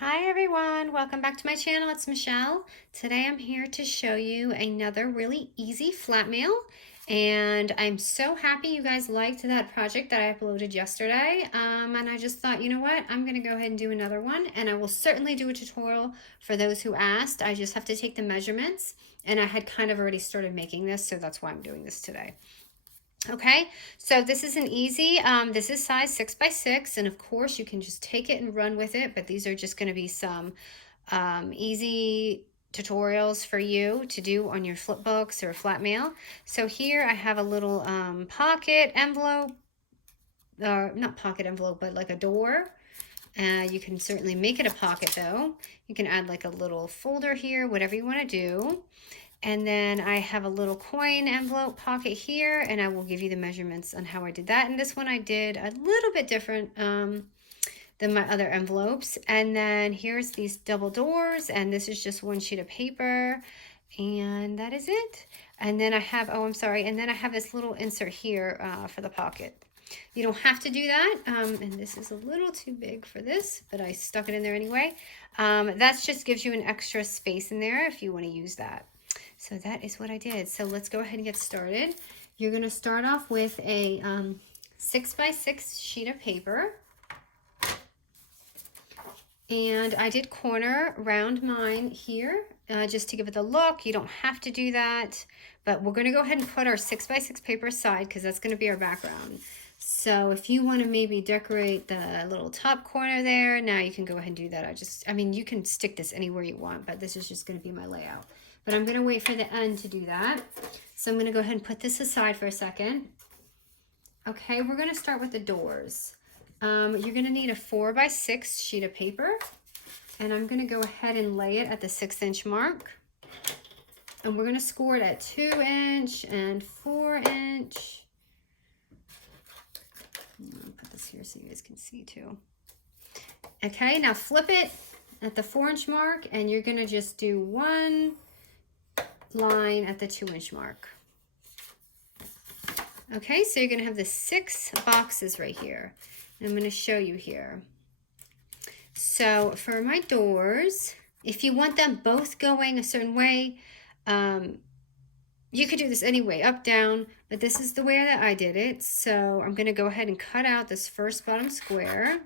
Hi everyone, welcome back to my channel. It's Michelle. Today I'm here to show you another really easy flat mail, and I'm so happy you guys liked that project that I uploaded yesterday, and I just thought, you know what, I'm gonna go ahead and do another one, and I will certainly do a tutorial for those who asked. I just have to take the measurements, and I had kind of already started making this, so that's why I'm doing this today. Okay, so this is an easy, this is size 6 by 6, and of course you can just take it and run with it, but these are just going to be some easy tutorials for you to do on your flip books or flat mail. So here I have a little pocket envelope, not pocket envelope, but like a door. You can certainly make it a pocket though. You can add like a little folder here, whatever you want to do. And then I have a little coin envelope pocket here, and I will give you the measurements on how I did that. And this one I did a little bit different than my other envelopes. And then here's these double doors, and this is just one sheet of paper, and that is it. And then I have, oh, I'm sorry, and then I have this little insert here for the pocket. You don't have to do that, and this is a little too big for this, but I stuck it in there anyway. That just gives you an extra space in there if you want to use that. So that is what I did. So let's go ahead and get started. You're going to start off with a 6 by 6 sheet of paper. And I did corner around mine here just to give it the look. You don't have to do that, but we're going to go ahead and put our 6 by 6 paper aside because that's going to be our background. So if you want to maybe decorate the little top corner there, now you can go ahead and do that. I mean, you can stick this anywhere you want, but this is just going to be my layout. But I'm going to wait for the end to do that. So I'm going to go ahead and put this aside for a second. Okay, we're going to start with the doors. You're going to need a 4 by 6 sheet of paper. And I'm going to go ahead and lay it at the 6-inch mark. And we're going to score it at 2-inch and 4-inch. I'm going to put this here so you guys can see too. Okay, now flip it at the 4-inch mark, and you're going to just do one line at the 2-inch mark. Okay, so you're going to have the 6 boxes right here. I'm going to show you here. So for my doors, if you want them both going a certain way, you could do this anyway, up, down, but this is the way that I did it. So I'm going to go ahead and cut out this first bottom square.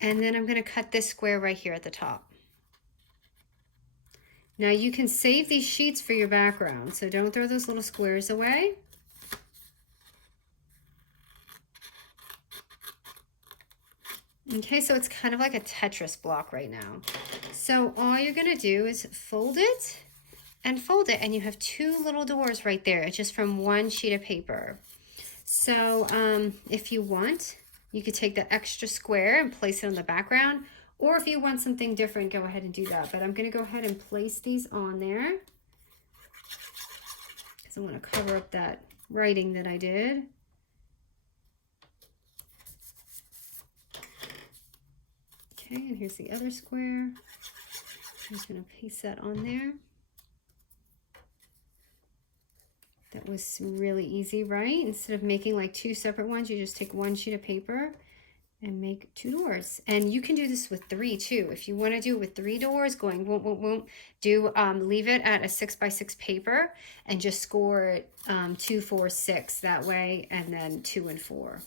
And then I'm going to cut this square right here at the top. Now you can save these sheets for your background, so don't throw those little squares away. Okay, so it's kind of like a Tetris block right now. So all you're going to do is fold it and fold it, and you have 2 little doors right there. It's just from one sheet of paper. So if you want, you could take the extra square and place it on the background, or if you want something different, go ahead and do that. But I'm going to go ahead and place these on there because I want to cover up that writing that I did. Okay, and here's the other square. I'm just going to paste that on there. That was really easy, right? Instead of making like 2 separate ones, you just take one sheet of paper and make 2 doors. And you can do this with 3 too. If you want to do it with 3 doors, going won't, leave it at a 6 by 6 paper and just score it 2, 4, 6 that way, and then 2 and 4.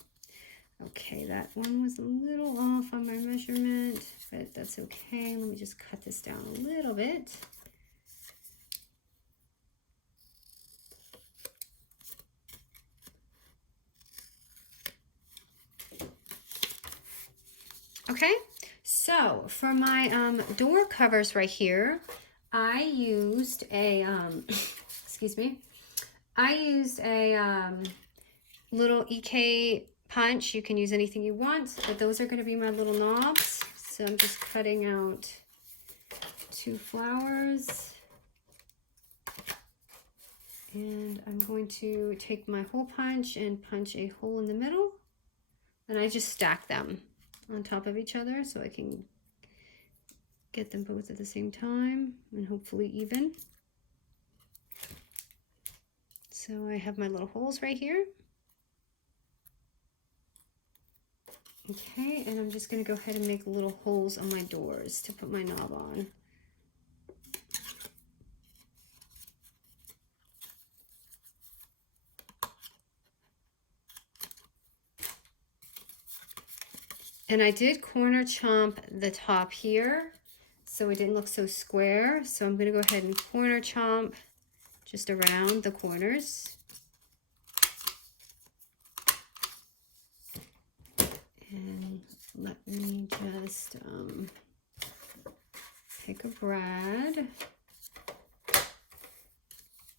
Okay, that one was a little off on my measurement, but that's okay. Let me just cut this down a little bit. Okay, so for my door covers right here, I used a, excuse me, I used a little EK punch. You can use anything you want, but those are going to be my little knobs. So I'm just cutting out 2 flowers. And I'm going to take my hole punch and punch a hole in the middle. And I just stack them on top of each other so I can get them both at the same time and hopefully even. So I have my little holes right here. Okay, and I'm just going to go ahead and make little holes on my doors to put my knob on. And I did corner chomp the top here, so it didn't look so square. So I'm going to go ahead and corner chomp just around the corners. And let me just pick a brad.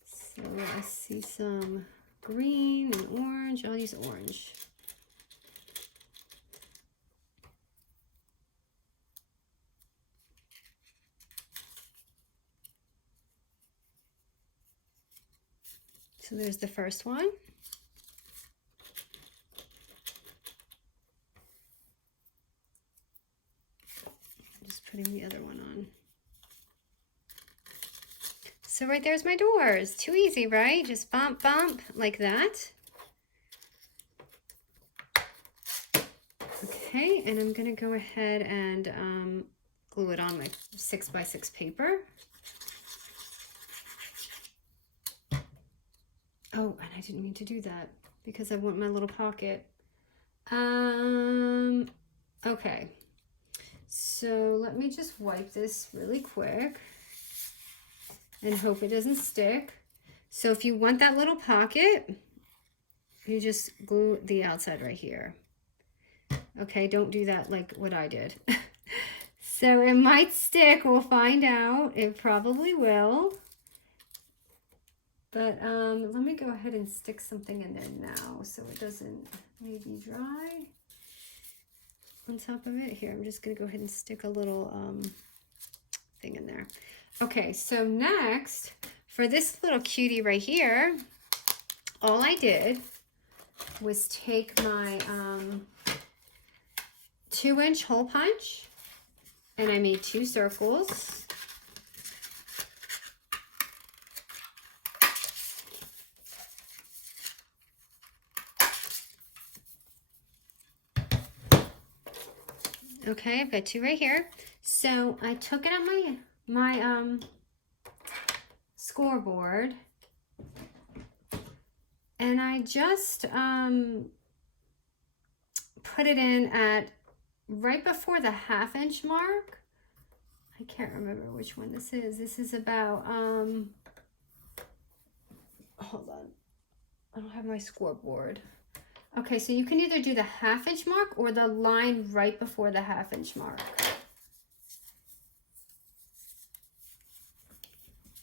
So I see some green and orange. I'll use orange. So there's the first one. I'm just putting the other one on. So right there's my doors. Too easy, right? Just bump, bump, like that. Okay, and I'm gonna go ahead and glue it on my 6x6 paper. Oh, and I didn't mean to do that because I want my little pocket. Okay. So let me just wipe this really quick and hope it doesn't stick. So if you want that little pocket, you just glue the outside right here. Okay, don't do that like what I did. So it might stick, we'll find out. It probably will. But let me go ahead and stick something in there now so it doesn't maybe dry on top of it. Here, I'm just gonna go ahead and stick a little thing in there. Okay, so next, for this little cutie right here, all I did was take my 2-inch hole punch and I made 2 circles. Okay, I've got 2 right here. So I took it on my scoreboard and I just put it in at right before the 1/2 inch mark. I can't remember which one this is. This is about hold on. I don't have my scoreboard. Okay, so you can either do the 1/2 inch mark or the line right before the 1/2 inch mark.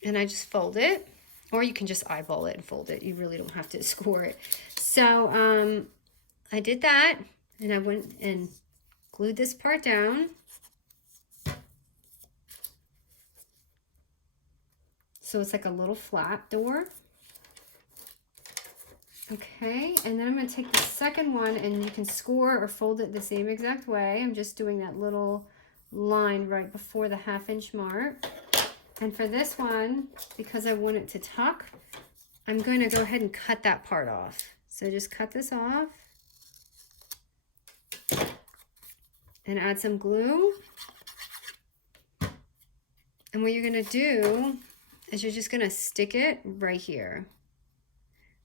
And I just fold it, or you can just eyeball it and fold it. You really don't have to score it. So I did that, and I went and glued this part down. So it's like a little flat door. Okay, and then I'm going to take the second one, and you can score or fold it the same exact way. I'm just doing that little line right before the 1/2 inch mark. And for this one, because I want it to tuck, I'm going to go ahead and cut that part off. So just cut this off and add some glue. And what you're going to do is you're just going to stick it right here.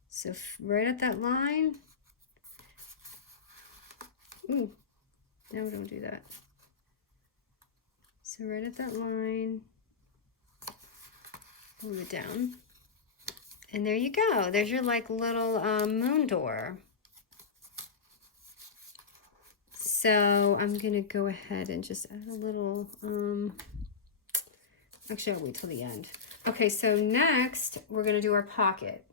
So right at that line. Ooh, no, don't do that. So right at that line, glue it down. And there you go. There's your like little moon door. So I'm gonna go ahead and just add a little, actually I'll wait till the end. Okay, so next we're gonna do our pocket.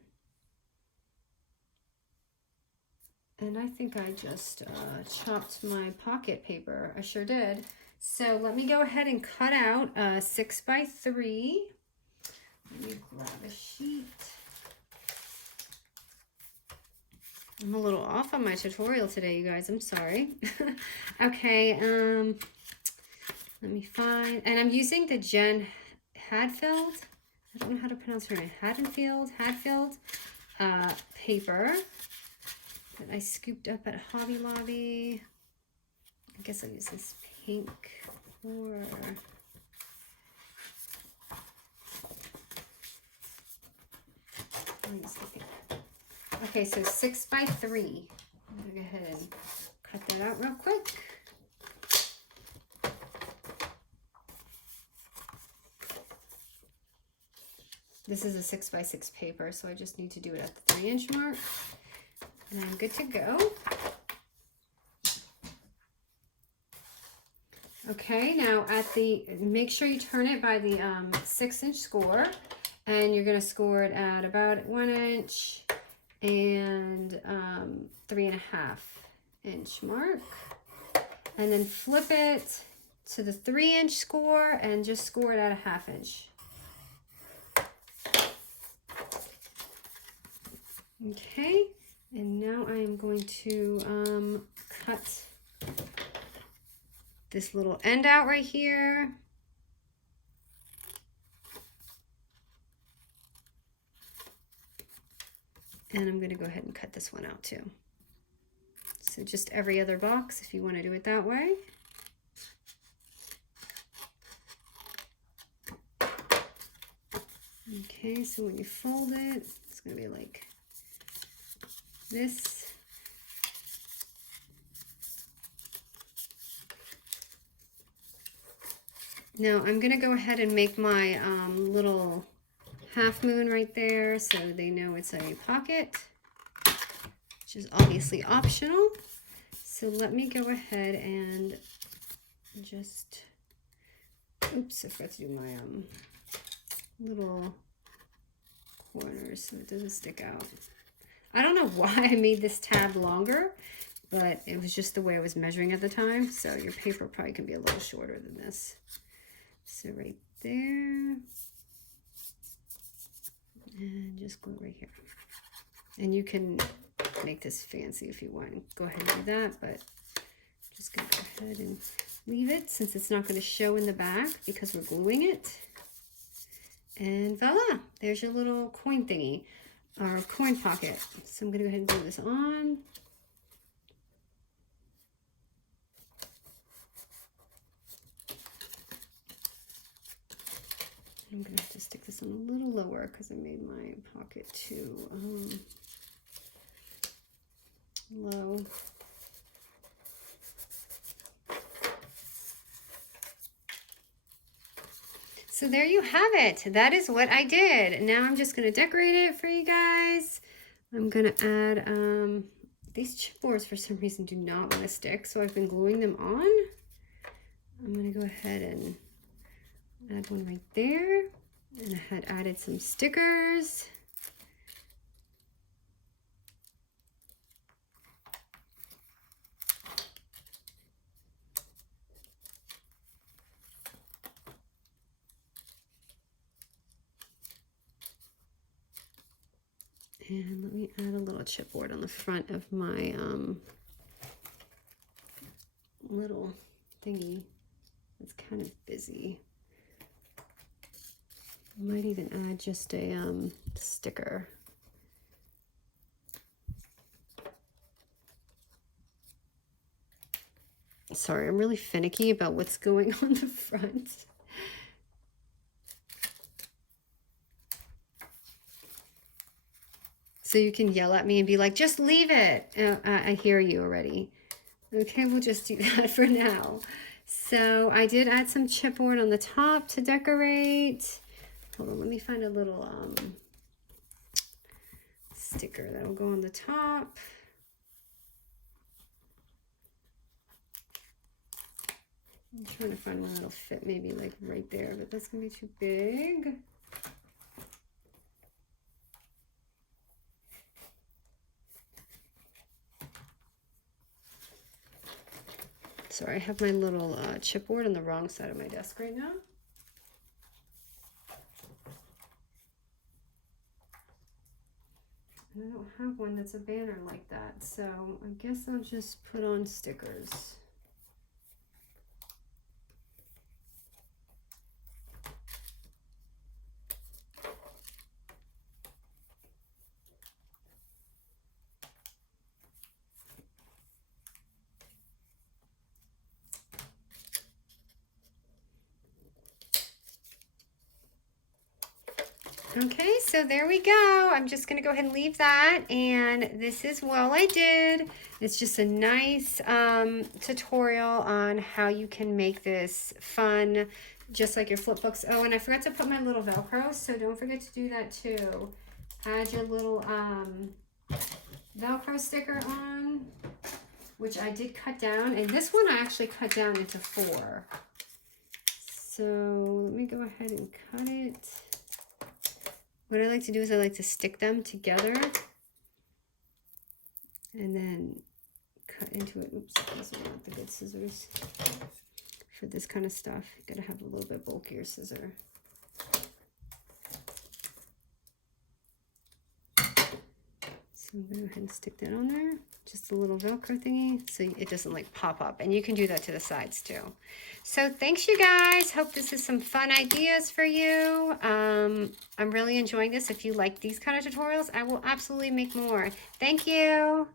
And I think I just chopped my pocket paper. I sure did. So let me go ahead and cut out a 6x3. Let me grab a sheet. I'm a little off on my tutorial today, you guys. I'm sorry. Okay, let me find, and I'm using the Jen Hadfield. I don't know how to pronounce her name. Hadfield. paper that I scooped up at Hobby Lobby. I guess I'll use this pink or I'll use the pink. Okay, so 6 by 3. I'm gonna go ahead and cut that out real quick. This is a 6 by 6 paper, so I just need to do it at the 3-inch mark. And I'm good to go. Okay, now make sure you turn it by the 6-inch score, and you're gonna score it at about 1 inch and 3.5-inch mark. And then flip it to the 3-inch score and just score it at a 1/2 inch. Okay, and now I am going to cut this little end out right here. And I'm going to go ahead and cut this one out too. So just every other box if you want to do it that way. Okay, so when you fold it, it's going to be like this. Now I'm going to go ahead and make my little half moon right there so they know it's a pocket, which is obviously optional. So let me go ahead and just, oops, I forgot to do my little corners so it doesn't stick out. I don't know why I made this tab longer, but it was just the way I was measuring at the time. So your paper probably can be a little shorter than this. So right there. And just glue right here. And you can make this fancy if you want. Go ahead and do that, but I'm just going to go ahead and leave it since it's not going to show in the back because we're gluing it. And voila, there's your little coin thingy, or coin pocket. So I'm going to go ahead and glue this on. I'm going to have to stick this on a little lower because I made my pocket too low. So there you have it. That is what I did. Now I'm just going to decorate it for you guys. I'm going to add, these chipboards for some reason do not want to stick, so I've been gluing them on. I'm going to go ahead and add one right there, and I had added some stickers. And let me add a little chipboard on the front of my little thingy. It's kind of busy. I might even add just a sticker. Sorry, I'm really finicky about what's going on the front. So you can yell at me and be like, just leave it. I hear you already. Okay, we'll just do that for now. So I did add some chipboard on the top to decorate. Hold on, let me find a little sticker that'll go on the top. I'm trying to find one that'll fit maybe like right there, but that's gonna be too big. Sorry, I have my little chipboard on the wrong side of my desk right now. And I don't have one that's a banner like that, so I guess I'll just put on stickers. Okay, so there we go. I'm just gonna go ahead and leave that, and this is all I did. It's just a nice tutorial on how you can make this fun, just like your flip books. Oh, and I forgot to put my little Velcro, so don't forget to do that too. Add your little Velcro sticker on, which I did cut down, and this one I actually cut down into 4. So let me go ahead and cut it. What I like to do is I like to stick them together and then cut into it. Oops, those are not the good scissors for this kind of stuff. You gotta have a little bit bulkier scissor. So I'm gonna go ahead and stick that on there. Just a little Velcro thingy so it doesn't like pop up. And you can do that to the sides too. So thanks you guys. Hope this is some fun ideas for you. I'm really enjoying this. If you like these kind of tutorials, I will absolutely make more. Thank you.